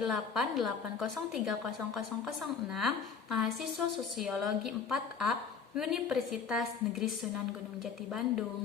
ke-8803006 mahasiswa Sosiologi 4A Universitas Negeri Sunan Gunung Jati Bandung.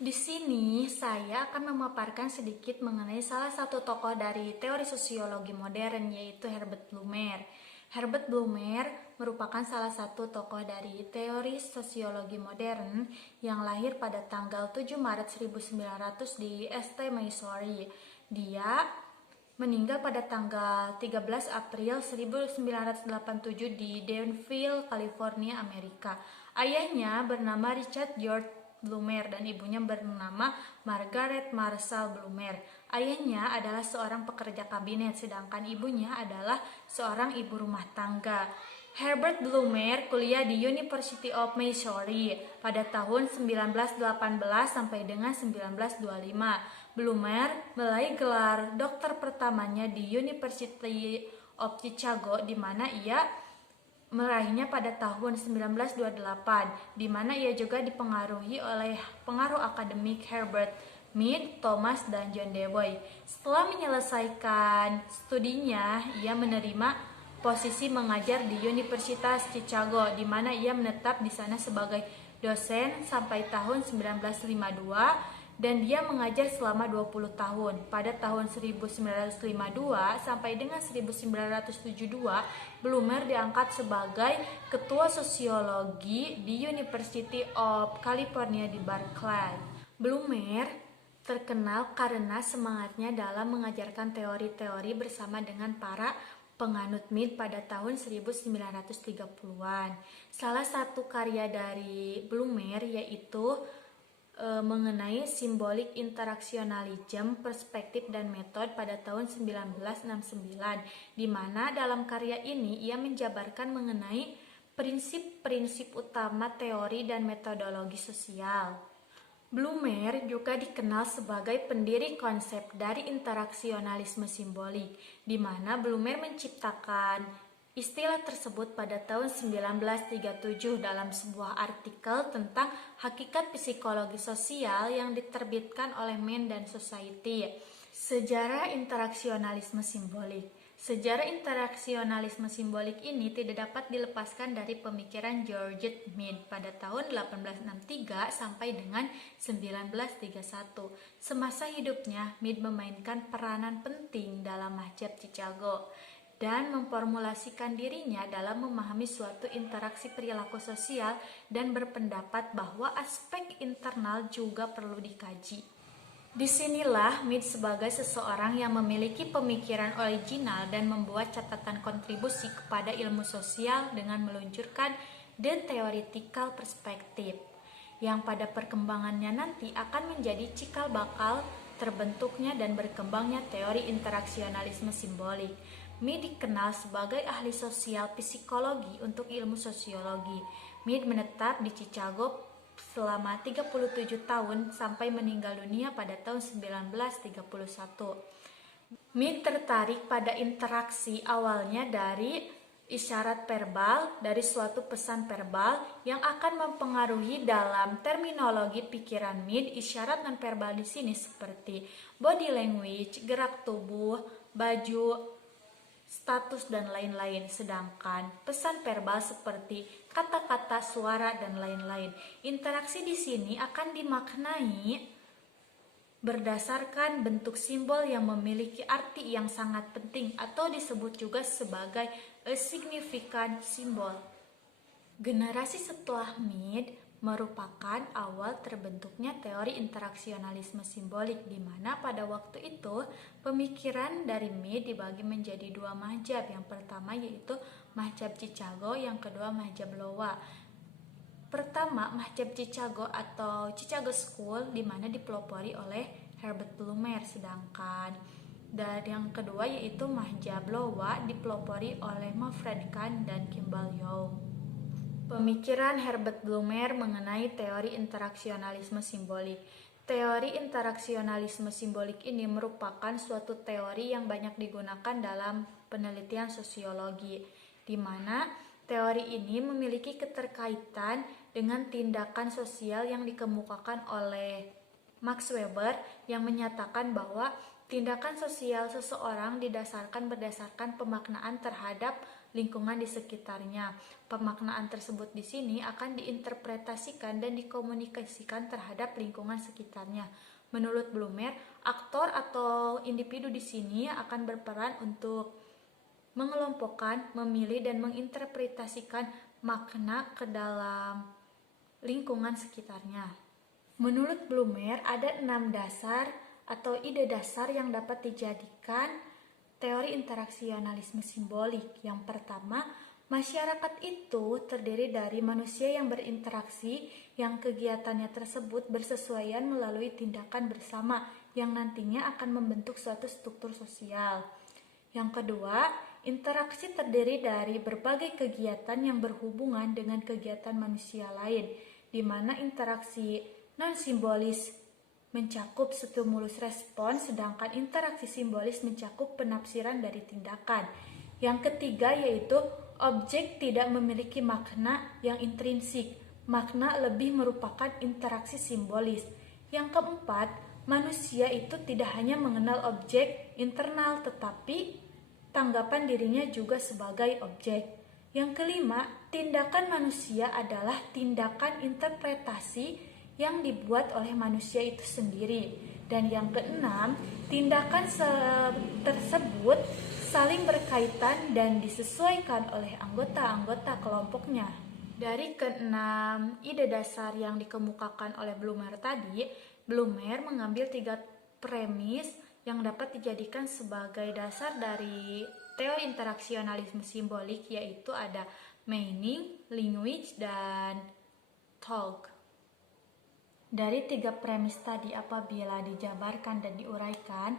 Di sini saya akan memaparkan sedikit mengenai salah satu tokoh dari teori sosiologi modern, yaitu Herbert Blumer. Herbert Blumer merupakan salah satu tokoh dari teori sosiologi modern yang lahir pada tanggal 7 Maret 1900 di St. Missouri. Dia meninggal pada tanggal 13 April 1987 di Danville, California, Amerika. Ayahnya bernama Richard George Blumer dan ibunya bernama Margaret Marshall Blumer. Ayahnya adalah seorang pekerja kabinet, sedangkan ibunya adalah seorang ibu rumah tangga. Herbert Blumer kuliah di University of Missouri pada tahun 1918 sampai dengan 1925. Blumer meraih gelar doktor pertamanya di University of Chicago, di mana ia meraihnya pada tahun 1928, di mana ia juga dipengaruhi oleh pengaruh akademik Herbert Mead, Thomas, dan John Dewey. Setelah menyelesaikan studinya, ia menerima posisi mengajar di Universitas Chicago, di mana ia menetap di sana sebagai dosen sampai tahun 1952. Dan dia mengajar selama 20 tahun. Pada tahun 1952 sampai dengan 1972, Blumer diangkat sebagai ketua sosiologi di University of California di Berkeley. Blumer terkenal karena semangatnya dalam mengajarkan teori-teori bersama dengan para penganut Mead pada tahun 1930-an. Salah satu karya dari Blumer yaitu mengenai simbolik interaksionalisme, perspektif dan metode pada tahun 1969, di mana dalam karya ini ia menjabarkan mengenai prinsip-prinsip utama teori dan metodologi sosial. Blumer juga dikenal sebagai pendiri konsep dari interaksionalisme simbolik, di mana Blumer menciptakan istilah tersebut pada tahun 1937 dalam sebuah artikel tentang hakikat psikologi sosial yang diterbitkan oleh Man dan Society. Sejarah interaksionalisme simbolik. Sejarah interaksionalisme simbolik ini tidak dapat dilepaskan dari pemikiran George Mead pada tahun 1863 sampai dengan 1931. Semasa hidupnya, Mead memainkan peranan penting dalam Mahjab Chicago dan memformulasikan dirinya dalam memahami suatu interaksi perilaku sosial dan berpendapat bahwa aspek internal juga perlu dikaji. Disinilah Mead sebagai seseorang yang memiliki pemikiran original dan membuat catatan kontribusi kepada ilmu sosial dengan meluncurkan The Theoretical Perspective, yang pada perkembangannya nanti akan menjadi cikal bakal terbentuknya dan berkembangnya teori interaksionalisme simbolik. Mead dikenal sebagai ahli sosial psikologi untuk ilmu sosiologi. Mead menetap di Chicago selama 37 tahun sampai meninggal dunia pada tahun 1931. Mead tertarik pada interaksi awalnya dari isyarat verbal, dari suatu pesan verbal yang akan mempengaruhi dalam terminologi pikiran Mead. Isyarat nonverbal di sini seperti body language, gerak tubuh, baju, status, dan lain-lain. Sedangkan pesan verbal seperti kata-kata, suara, dan lain-lain. Interaksi di sini akan dimaknai berdasarkan bentuk simbol yang memiliki arti yang sangat penting atau disebut juga sebagai a significant symbol. Generasi setelah Mead merupakan awal terbentuknya teori interaksionalisme simbolik, di mana pada waktu itu pemikiran dari Mead dibagi menjadi dua mahjab. Yang pertama yaitu mahjab Chicago, yang kedua mahjab Iowa. Pertama, mahjab Chicago atau Chicago School, di mana dipelopori oleh Herbert Blumer, sedangkan dan yang kedua yaitu mahjab Iowa dipelopori oleh Manfred Kahn dan Kimball Young. Pemikiran Herbert Blumer mengenai teori interaksionalisme simbolik. Teori interaksionalisme simbolik ini merupakan suatu teori yang banyak digunakan dalam penelitian sosiologi, di mana teori ini memiliki keterkaitan dengan tindakan sosial yang dikemukakan oleh Max Weber, yang menyatakan bahwa tindakan sosial seseorang berdasarkan pemaknaan terhadap lingkungan di sekitarnya. Pemaknaan tersebut di sini akan diinterpretasikan dan dikomunikasikan terhadap lingkungan sekitarnya. Menurut Blumer, aktor atau individu di sini akan berperan untuk mengelompokkan, memilih, dan menginterpretasikan makna ke dalam lingkungan sekitarnya. Menurut Blumer, ada 6 dasar atau ide dasar yang dapat dijadikan teori interaksionalisme simbolik. Yang pertama, masyarakat itu terdiri dari manusia yang berinteraksi, yang kegiatannya tersebut bersesuaian melalui tindakan bersama yang nantinya akan membentuk suatu struktur sosial. Yang kedua, interaksi terdiri dari berbagai kegiatan yang berhubungan dengan kegiatan manusia lain, di mana interaksi non-simbolis mencakup stimulus respon, sedangkan interaksi simbolis mencakup penafsiran dari tindakan. Yang ketiga yaitu objek tidak memiliki makna yang intrinsik, makna lebih merupakan interaksi simbolis. Yang keempat, manusia itu tidak hanya mengenal objek internal, tetapi tanggapan dirinya juga sebagai objek. Yang kelima, tindakan manusia adalah tindakan interpretasi yang dibuat oleh manusia itu sendiri. Dan yang keenam, tindakan tersebut saling berkaitan dan disesuaikan oleh anggota-anggota kelompoknya. Dari keenam ide dasar yang dikemukakan oleh Blumer tadi, Blumer mengambil 3 premis yang dapat dijadikan sebagai dasar dari teori interaksionalisme simbolik, yaitu ada meaning, language, dan talk. Dari 3 premis tadi apabila dijabarkan dan diuraikan,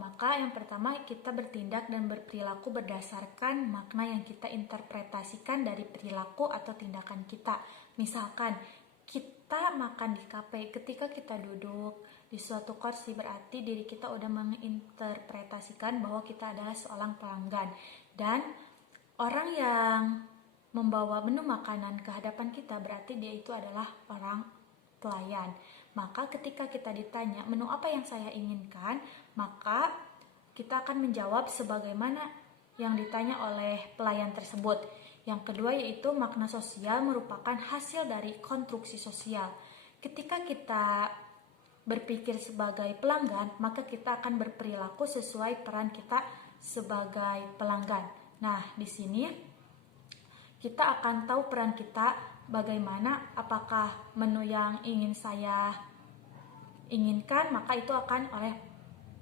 maka yang pertama kita bertindak dan berperilaku berdasarkan makna yang kita interpretasikan dari perilaku atau tindakan kita. Misalkan kita makan di kafe, ketika kita duduk di suatu kursi berarti diri kita udah menginterpretasikan bahwa kita adalah seorang pelanggan, dan orang yang membawa menu makanan ke hadapan kita berarti dia itu adalah orang pelayan. Maka ketika kita ditanya menu apa yang saya inginkan, maka kita akan menjawab sebagaimana yang ditanya oleh pelayan tersebut. Yang kedua yaitu makna sosial merupakan hasil dari konstruksi sosial. Ketika kita berpikir sebagai pelanggan, maka kita akan berperilaku sesuai peran kita sebagai pelanggan. Nah, di sini kita akan tahu peran kita bagaimana, apakah menu yang ingin saya inginkan, maka itu akan oleh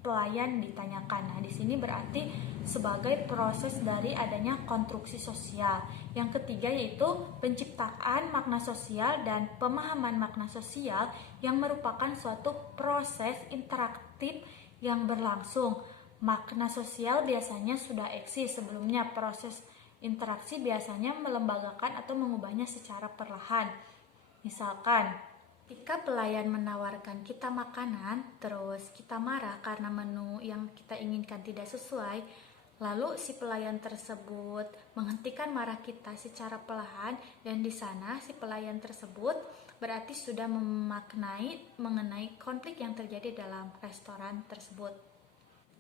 pelayan ditanyakan. Nah, di sini berarti sebagai proses dari adanya konstruksi sosial. Yang ketiga yaitu penciptaan makna sosial dan pemahaman makna sosial yang merupakan suatu proses interaktif yang berlangsung. Makna sosial biasanya sudah eksis sebelumnya, proses interaksi biasanya melembagakan atau mengubahnya secara perlahan. Misalkan, ketika pelayan menawarkan kita makanan, terus kita marah karena menu yang kita inginkan tidak sesuai, lalu si pelayan tersebut menghentikan marah kita secara perlahan, dan di sana si pelayan tersebut berarti sudah memaknai mengenai konflik yang terjadi dalam restoran tersebut.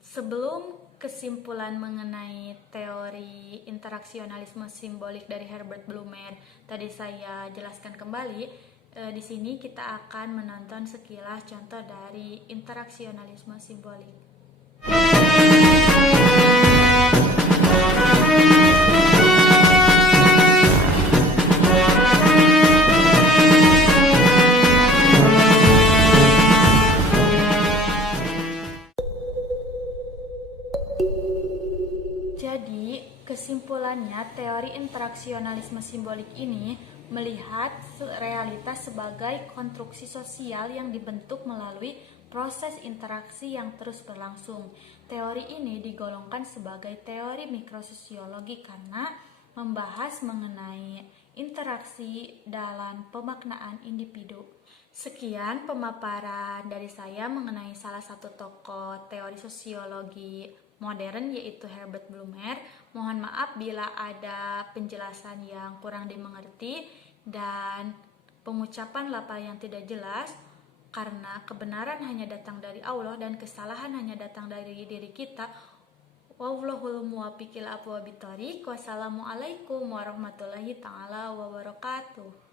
Sebelum kesimpulan mengenai teori interaksionalisme simbolik dari Herbert Blumer tadi saya jelaskan kembali, di sini kita akan menonton sekilas contoh dari interaksionalisme simbolik. Jadi, kesimpulannya teori interaksionalisme simbolik ini melihat realitas sebagai konstruksi sosial yang dibentuk melalui proses interaksi yang terus berlangsung. Teori ini digolongkan sebagai teori mikrososiologi karena membahas mengenai interaksi dalam pemaknaan individu. Sekian pemaparan dari saya mengenai salah satu tokoh teori sosiologi modern yaitu Herbert Blumer. Mohon maaf bila ada penjelasan yang kurang dimengerti dan pengucapan lafal yang tidak jelas. Karena kebenaran hanya datang dari Allah dan kesalahan hanya datang dari diri kita. Wallahul muwaffiq ila aqwamit thoriq. Wassalamualaikum warahmatullahi taala wabarakatuh.